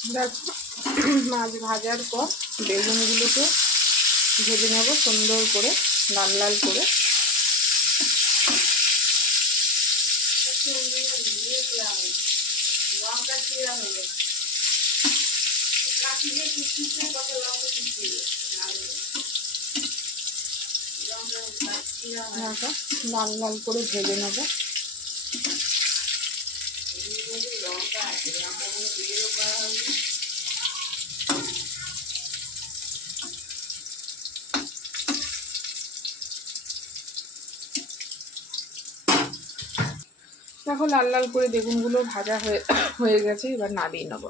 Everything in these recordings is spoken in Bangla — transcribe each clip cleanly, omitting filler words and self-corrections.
দেখো মাছ ভাজার পর বেগুনগুলোকে ভেজে নেব সুন্দর করে, লাল লাল করে। লাল লাল করে ভেজে নেব। দেখো লাল লাল করে বেগুনগুলো ভাজা হয়ে গেছে, এবার নামিয়ে নেব।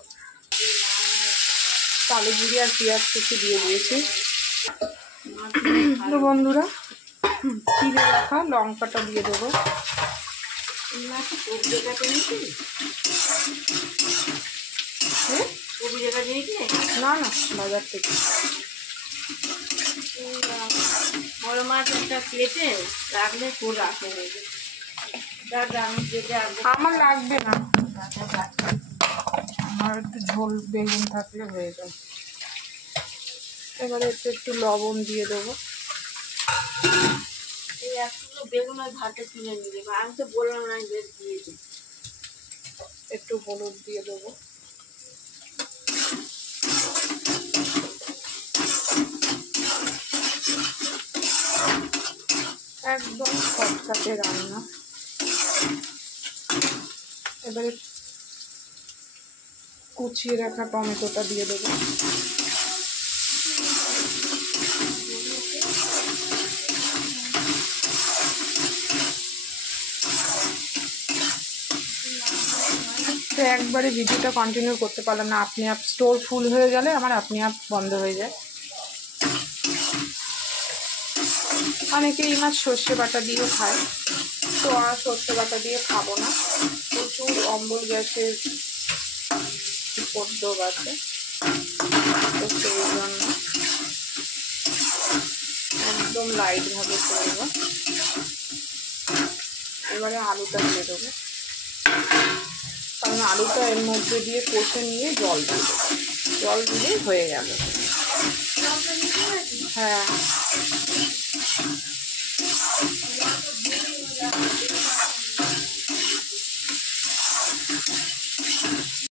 কালো জিরে আর পেঁয়াজ কুচি দিয়ে দিয়েছি। তো বন্ধুরা চিড়ে রাখা লঙ্কাটা দিয়ে দেবো। না না বাজার থেকে। বড় মাছ একটা প্লেটে রাখলে ফুল রাখে আমার লাগবে না, আমার একটু ঝোল বেগুন থাকলে হয়ে যায়। এবারে একটু লবণ দিয়ে দেবো। এই একটু বেগুনের ভাতে তুলে নিবে, আমি তো বললাম না দিয়ে দিই। একটু হলুদ দিয়ে দেবো। একদম খটখটে রান্না। এবারে কুচিয়ে রাখা টমেটোটা দিয়ে দেবো। তো একবারে ভিডিওটা কন্টিনিউ করতে পারলাম না, আপনি আপ স্টোর ফুল হয়ে গেলে আমার আপনি আপ বন্ধ হয়ে যায়। অনেকে এই মাছ সর্ষে বাটা দিয়েও খায়, তো আর সর্ষে বাটা দিয়ে খাবো না, প্রচুর অম্বল গ্যাসের উপদ্রব আছে, তো সেই জন্য একদম লাইটভাবে করবো। এবারে আলুটা দিয়ে দেবো, কারণ আলুটা এর মধ্যে দিয়ে কষে নিয়ে জল দিয়ে দেবো। জল দিলেই হয়ে গেল। হ্যাঁ